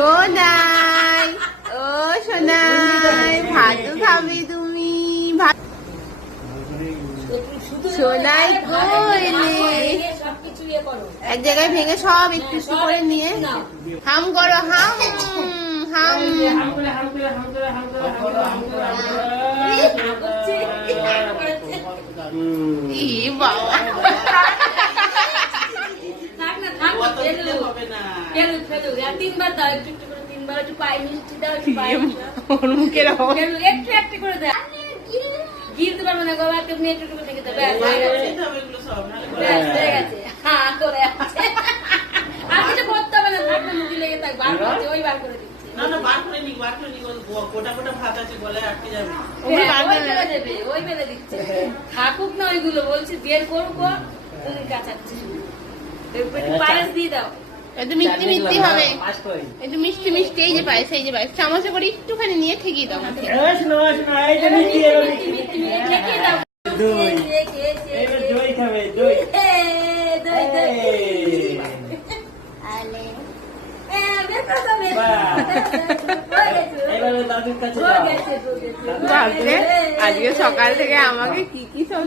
সোনাই, ও সোনাই, ভাতও খাবে তুমি? সোনাই কইলে এক জায়গায় ভেঙে সব একটু একটু করে নিয়ে হাম করো, হাম হাম। ই বাবা, তিনবার দাও, একটু একটু করে, তিনবার একটু পায়ে মিষ্টি দাও, ওর মুখের একটু একটু করে দাও। গিলতে পারবো না, গলা একটু মেয়ে একটু থেকে দেবে। হ্যাঁ করে আছে, আর কিছু করতে হবে না, থাকলে মুখে লেগে থাক, বার করছে, ওই বার করে দিচ্ছে। না না, বার করে নি, বার করে নি, গোটা গোটা ভাত আছে, গলায় আটকে যাবে। ওই বেলে দিচ্ছে, থাকুক না ওইগুলো, বলছি বের করুক, তুমি কাছাচ্ছি একটু পায়েস দিয়ে দাও। একটু মিষ্টি মিষ্টি হবে, একটু মিষ্টি মিষ্টি। এই যে পায়েস, এই যে পায়েস, চামচে করে একটুখানি নিয়ে ঠেকিয়ে দাও। ঠেকিয়ে দাও। দই খাবে, দই। আজকে সকাল থেকে আমাকে কি কি সব